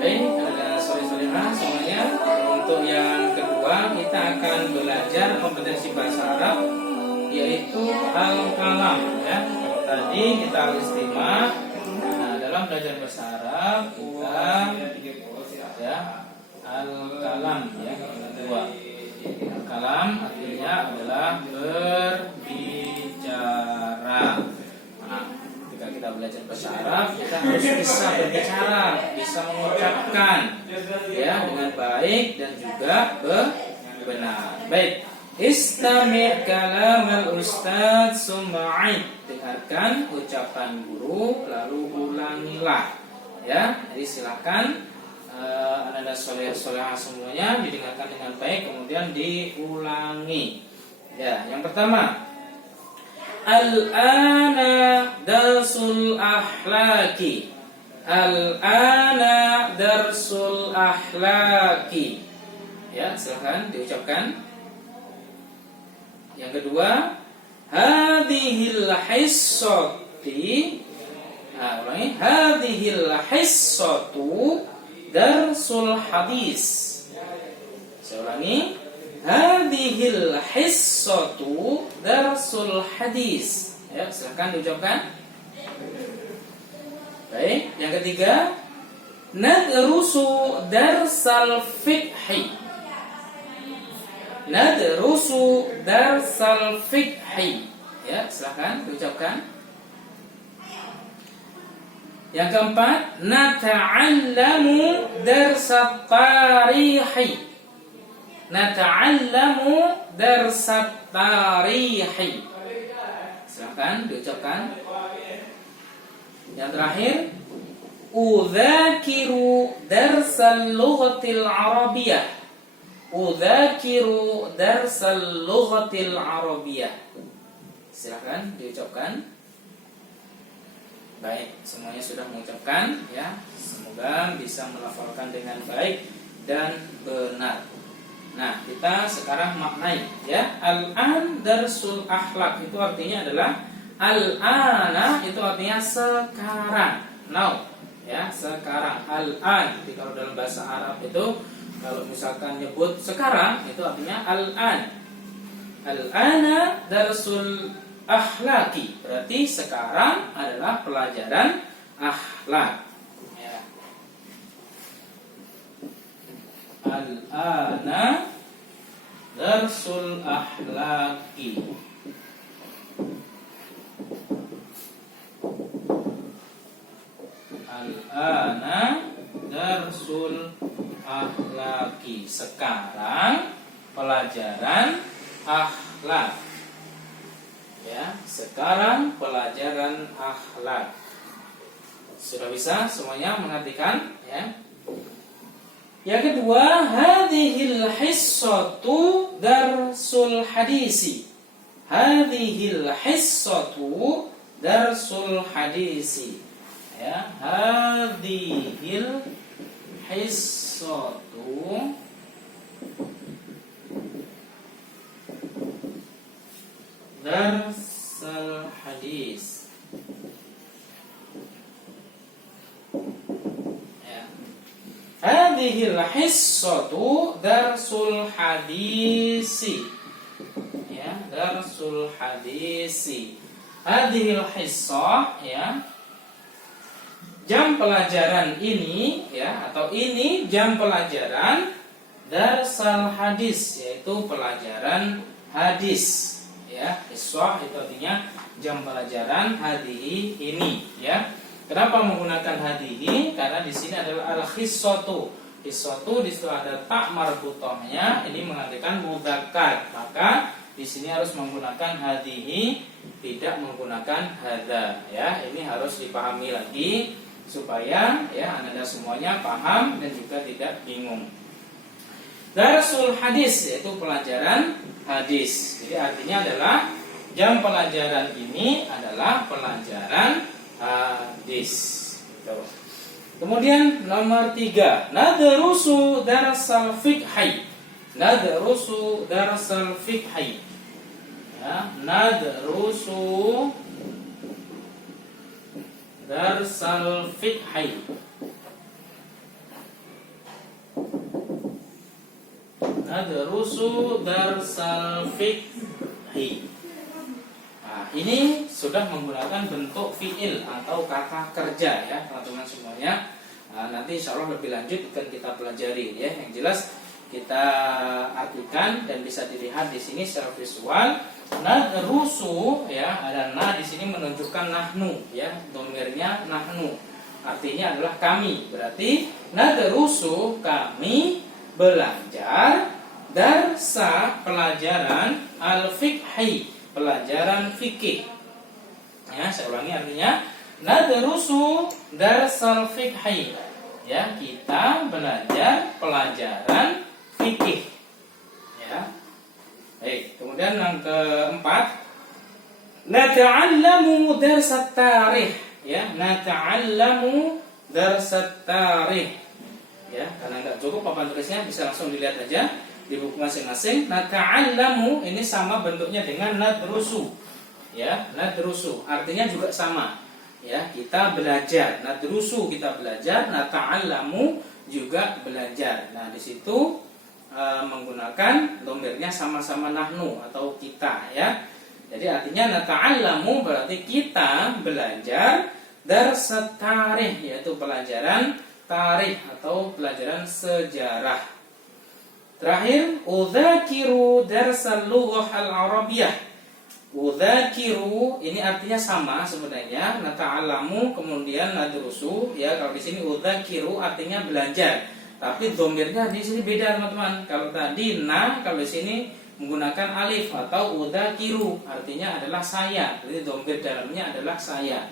Baik, ada sore-sorehan semuanya. Untuk yang kedua kita akan belajar kompetensi bahasa Arab, yaitu al-kalam ya. Kalau tadi kita al-istimah. Nah, dalam belajar bahasa Arab kita ada al-kalam ya, yang kedua. Al-kalam artinya adalah berbicara. Nah, ketika kita belajar bahasa Arab, kita harus bisa berbicara, bisa mengucapkan ya dengan baik dan juga benar. Baik. Istami' kalam al-ustadz sum'a'id. Dengarkan ucapan guru lalu ulangilah. Ya, jadi silakan anda soleh-solehah semuanya didengarkan dengan baik kemudian diulangi. Ya, yang pertama, al-ana darsul akhlaki. Al-ana darsul akhlaki. Ya, silakan diucapkan. Yang kedua, hadhil hissati. Nah, ulangi, hadhil hissatu darsul hadis. Saya ulangi, hadhil hissatu darsul hadis. Ya, silakan diucapkan. Baik, yang ketiga, nadrusu darsal fiqhi. Nadrusu darsal fiqhi. Ya, silakan diucapkan. Yang keempat, nata'allamu darsat tarihi. Nata'allamu darsat tarihi. Silakan diucapkan. Yang terakhir, udzakiru darsal lughatil arabiyyah. Udzakiru darsal lughatil arabiyyah. Silakan diucapkan. Baik, semuanya sudah mengucapkan ya. Semoga bisa melafalkan dengan baik dan benar. Nah, kita sekarang maknai ya. Al-an darsul akhlak itu artinya adalah al-ana itu artinya sekarang. Now, ya, sekarang. Al-an. Jadi kalau dalam bahasa Arab itu kalau misalkan nyebut sekarang itu artinya al-an. Al-ana darsul akhlaki, berarti sekarang adalah pelajaran akhlak. Ya. Al-ana darsul akhlaki. Al-ana darsul akhlaki. Sekarang pelajaran akhlak. Ya, sekarang pelajaran akhlak. Sudah bisa semuanya mengartikan ya. Yang kedua, hadhil hissatu darsul hadisi. Hadhil hissatu darsul hadisi. Ya, hadhil hissatu darsal hadis. Ya. Hadhil hissatu darsul hadisi. Ya, darsul hadisi. Hadhil hissah ya. Jam pelajaran ini ya, atau ini jam pelajaran darsal hadis, yaitu pelajaran hadis. Ya, hissah itu artinya jam pelajaran hadhihi ini ya. Kenapa menggunakan hadhihi? Karena di sini adalah al-hissatu. Hissatu di situ ada ta marbuthahnya, ini mengartikan mudzakkar. Maka di sini harus menggunakan hadhihi, tidak menggunakan hadza ya. Ini harus dipahami lagi supaya ya Anda semuanya paham dan juga tidak bingung. Darsul hadis yaitu pelajaran hadis. Jadi artinya adalah jam pelajaran ini adalah pelajaran hadis. Gitu. Kemudian nomor 3, nadrusu darsal fiqhi. Nadrusu darsal fiqhi. Ya, nadrusu darsal fiqhi. Nadrusu darsal fiqhi. Nah, ini sudah menggunakan bentuk fi'il atau kata kerja ya teman-teman semuanya. Nah, nanti insya Allah lebih lanjut akan kita pelajari ya. Yang jelas kita artikan dan bisa dilihat di sini secara visual. Nadrusu ya, ada na di sini menunjukkan nahnu ya, domirnya nahnu. Artinya adalah kami. Berarti nadrusu kami belajar darsa pelajaran al-fiqhi, pelajaran fikih. Ya, saya ulangi artinya nadrusu darsal fiqhi. Ya, kita belajar pelajaran fikih. Ya. Baik, kemudian yang keempat, nata'allamu darsat tarikh. Ya, nata'allamu darsat tarikh. Ya, karena enggak cukup papan tulisnya bisa langsung dilihat aja di buku masing-masing. Nata'allamu ini sama bentuknya dengan nadrusu. Ya, nadrusu artinya juga sama. Ya, kita belajar. Nadrusu kita belajar, nata'allamu juga belajar. Nah, di situ menggunakan domirnya sama-sama nahnu atau kita ya. Jadi artinya nata'allamu berarti kita belajar darsat tarikh, yaitu pelajaran tarikh atau pelajaran sejarah. Terakhir, udzakiru darsal lughah al-arabiyyah. Udzakiru ini artinya sama sebenarnya, nata'allamu kemudian nadrusu ya. Kalau di sini udzakiru artinya belajar, tapi domirnya di sini beda teman-teman. Kalau tadi na, kalau di sini menggunakan alif atau udzakiru artinya adalah saya. Jadi domir dalamnya adalah saya.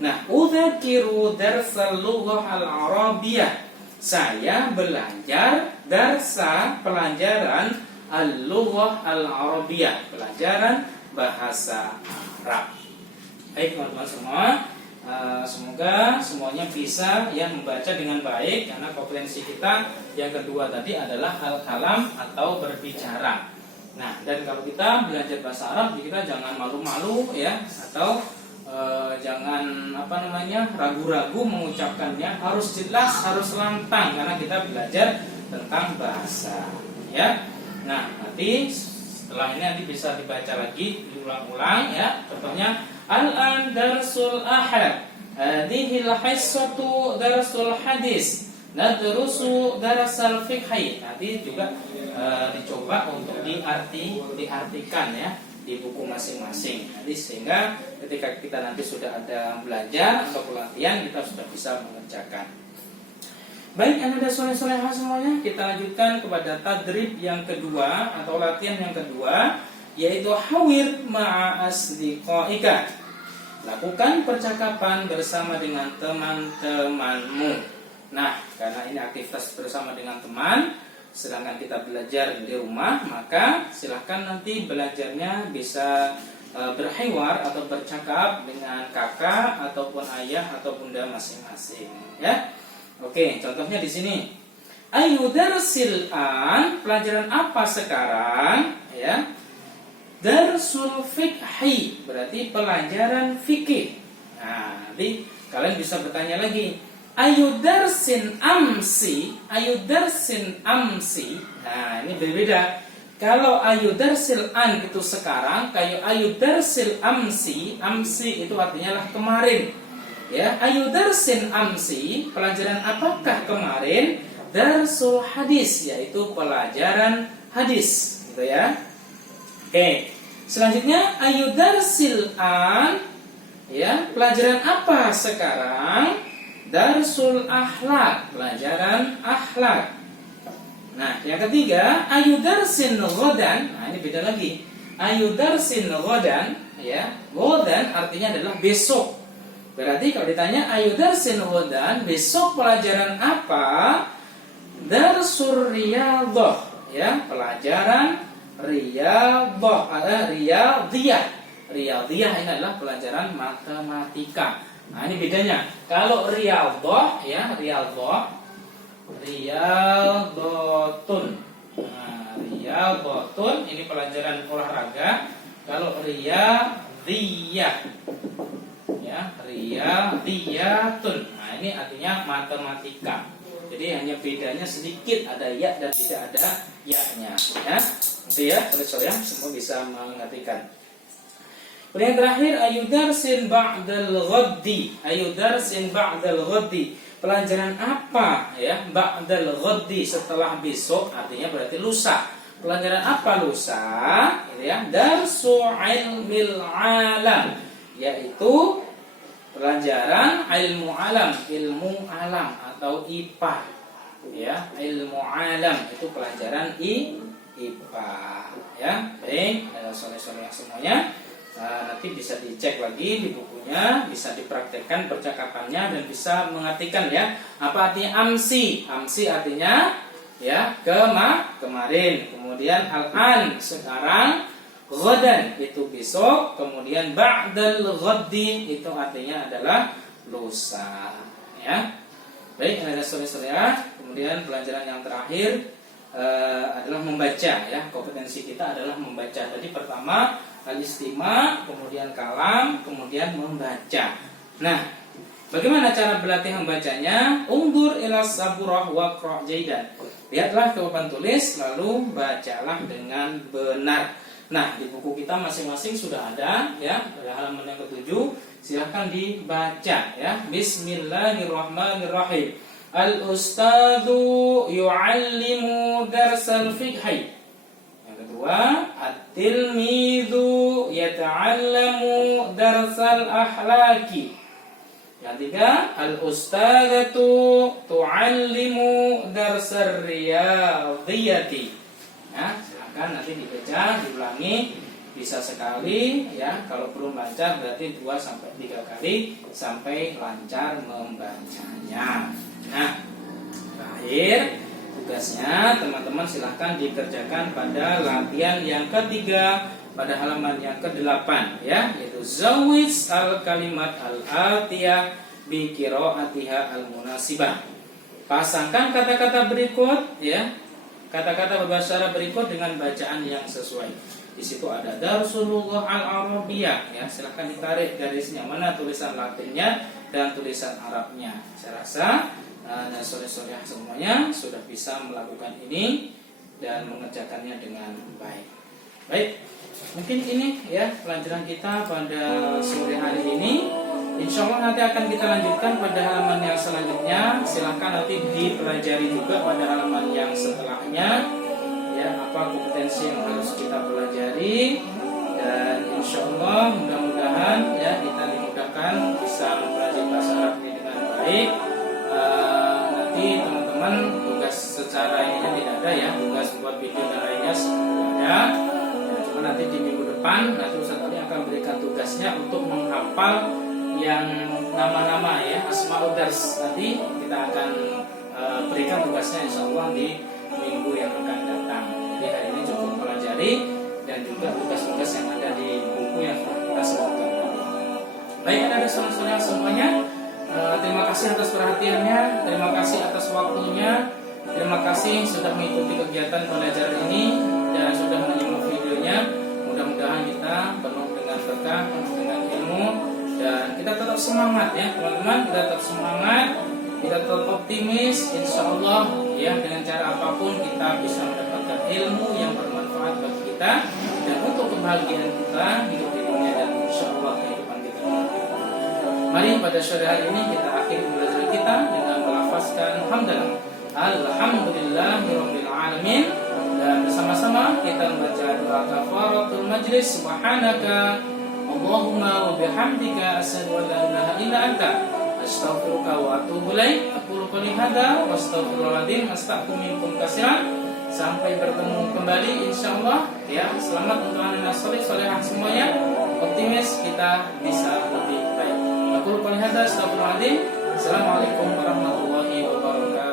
Nah, udzakiru darsal lughah al-arabiyyah. Saya belajar darsa pelajaran al-lughah al-arabiyyah, pelajaran bahasa Arab. Baik teman-teman semua, semoga semuanya bisa ya membaca dengan baik, karena kompetensi kita yang kedua tadi adalah al-kalam atau berbicara. Nah, dan kalau kita belajar bahasa Arab, kita jangan malu-malu ya, atau jangan ragu-ragu mengucapkannya, harus jelas, harus lantang, karena kita belajar tentang bahasa ya. Nah, nanti setelah ini nanti bisa dibaca lagi, diulang-ulang ya. Contohnya al-an darsul ahad, hadhil hissatu darsul hadis, nadrusu darsal fiqhi. Nanti juga dicoba untuk diartikan ya di buku masing-masing. Jadi sehingga ketika kita nanti sudah ada belajar atau pelatihan, kita sudah bisa mengerjakan. Baik, anak-anak soleh-solehah semuanya, kita lanjutkan kepada tadrib yang kedua atau latihan yang kedua, yaitu hawir ma'a asdiqaika. Lakukan percakapan bersama dengan teman-temanmu. Nah, karena ini aktivitas bersama dengan teman, sedangkan kita belajar di rumah, maka silahkan nanti belajarnya bisa berhiwar atau bercakap dengan kakak ataupun ayah atau bunda masing-masing ya. Oke, contohnya di sini. Ayu darsil an, pelajaran apa sekarang ya? Darsul fiqhi, berarti pelajaran fikih. Nah, nanti kalian bisa bertanya lagi. Ayu darsin amsi, ayu darsin amsi. Nah, ini berbeda. Kalau ayu darsil an itu sekarang, kayak ayu darsil amsi, amsi itu artinya lah kemarin. Ya, ayu darsin amsi, pelajaran apakah kemarin? Darsul hadis, yaitu pelajaran hadis, gitu ya. Oke. Selanjutnya ayu darsil an, ya, pelajaran apa sekarang? Darsul akhlak, pelajaran akhlak. Nah, yang ketiga, ayu darsin ghadan. Nah, ini beda lagi. Ayu darsin ghadan, ya. Ghadan artinya adalah besok. Berarti kalau ditanya ayu darsin ghadan, besok pelajaran apa? Darsul riyadhah, ya, pelajaran riyadhah, riyadhiyah. Riyadhiyah ini adalah pelajaran matematika. Nah, ini bedanya. Kalau riyadhah, ya, riyadhah, riyadhatun. Nah, riyadhatun ini pelajaran olahraga. Kalau riyadhiyah, ya, riyadhiyatun. Nah, ini artinya matematika. Jadi hanya bedanya sedikit, ada ya dan tidak ada ya-nya. Ya, itu ya, ya, semua bisa mengartikan. Kemudian yang terakhir, ayudarsin ba'dal ghaddi. Ayudarsin ba'dal ghaddi. Pelajaran apa ya? Ba'dal ghaddi, setelah besok, artinya berarti lusa. Pelajaran apa lusa? Ya, darsu ilmil alam, yaitu pelajaran ilmu alam, ilmu alam atau IPA. Ya, ilmu alam itu pelajaran IPA. Ya, baik, soleh-soleh semuanya. Nanti bisa dicek lagi di bukunya, bisa dipraktekkan percakapannya dan bisa mengartikan ya. Apa artinya amsi? Amsi artinya ya kemarin. Kemudian al-an sekarang, ghadan itu besok, kemudian ba'dal ghaddi itu artinya adalah lusa. Ya. Baik, ada sore-sore. Kemudian pelajaran yang terakhir adalah membaca ya. Kompetensi kita adalah membaca. Jadi pertama al-istima, kemudian kalam, kemudian membaca. Nah, bagaimana cara berlatih membacanya? Undur ila saburah wa qra' jaidan. Lihatlah ke papan tulis lalu bacalah dengan benar. Nah, di buku kita masing-masing sudah ada ya, pada halaman yang ke-7. Silahkan dibaca ya. Bismillahirrahmanirrahim. Al-ustadzu yu'allimu darsal fiqhi. Yang kedua, at-tilmidzu yata'allamu darsal akhlaqi. Yang ketiga, al-ustadzatu tu'allimu darsar riyadhiyati. Ya, silakan nanti dibaca, diulangi, bisa sekali ya. Kalau belum lancar berarti 2 sampai 3 kali sampai lancar membacanya. Nah, terakhir tugasnya teman-teman silahkan dikerjakan pada latihan yang ketiga pada halaman yang ke-8 ya, yaitu zawwij al-kalimat al-atiyah bi qiraatiha al-munasibah. Pasangkan kata-kata berikut ya, kata-kata berbahasa berikut dengan bacaan yang sesuai. Di situ ada darsulullah al-arabiyah ya, silahkan ditarik garisnya mana tulisan Latinnya dan tulisan Arabnya. Saya rasa dan sore-sore semuanya sudah bisa melakukan ini dan mengerjakannya dengan baik. Baik, mungkin ini ya pelajaran kita pada sore hari ini. Insya Allah nanti akan kita lanjutkan pada halaman yang selanjutnya. Silahkan nanti dipelajari juga pada halaman yang setelahnya ya, apa kompetensi yang harus kita pelajari. Dan insya Allah mudah-mudahan ya kita dimudahkan bisa mempelajari bahasa Arab ini dengan baik. Nanti teman-teman tugas secara ininya tidak ada ya, tugas buat video dan lainnya ada. Cuma nanti di minggu depan nanti Ustaz Ali akan berikan tugasnya untuk menghafal yang nama-nama ya, asmaul dars. Nanti kita akan berikan tugasnya insya Allah di minggu yang akan datang. Jadi hari ini cukup pelajari dan juga tugas-tugas yang ada di buku yang kita sebutkan tadi. Baik, ada saudara-saudara semuanya. Terima kasih atas perhatiannya, terima kasih atas waktunya, terima kasih sudah mengikuti kegiatan pelajaran ini dan sudah menyimak videonya. Mudah-mudahan kita penuh dengan berkah, penuh dengan ilmu, dan kita tetap semangat ya teman-teman. Kita tetap semangat, kita tetap optimis. Insya Allah ya dengan cara apapun kita bisa mendapatkan ilmu yang bermanfaat bagi kita dan untuk kebahagiaan kita hidup di dunia dan insya Allah kehidupan kita. Mari pada sore hari ini kita akhiri pembelajaran kita dengan melafazkan hamdalah. Alhamdulillahirabbil alamin, dan bersama-sama kita membaca doa kafaratul majlis. Subhanaka Allahumma wa bihamdika asyhadu an la ilaha illa anta astaghfiruka wa atubu ilaik. Aqulu qouli hadza wa astaghfirullahaladzim astaghfiru minkum katsiran. Sampai bertemu kembali insyaallah ya. Selamat untuk anak-anak saleh-salehah semuanya. Optimis kita bisa lebih baik. Aqulu qouli hadza astaghfirullahaladzim. Assalamualaikum warahmatullahi wabarakatuh.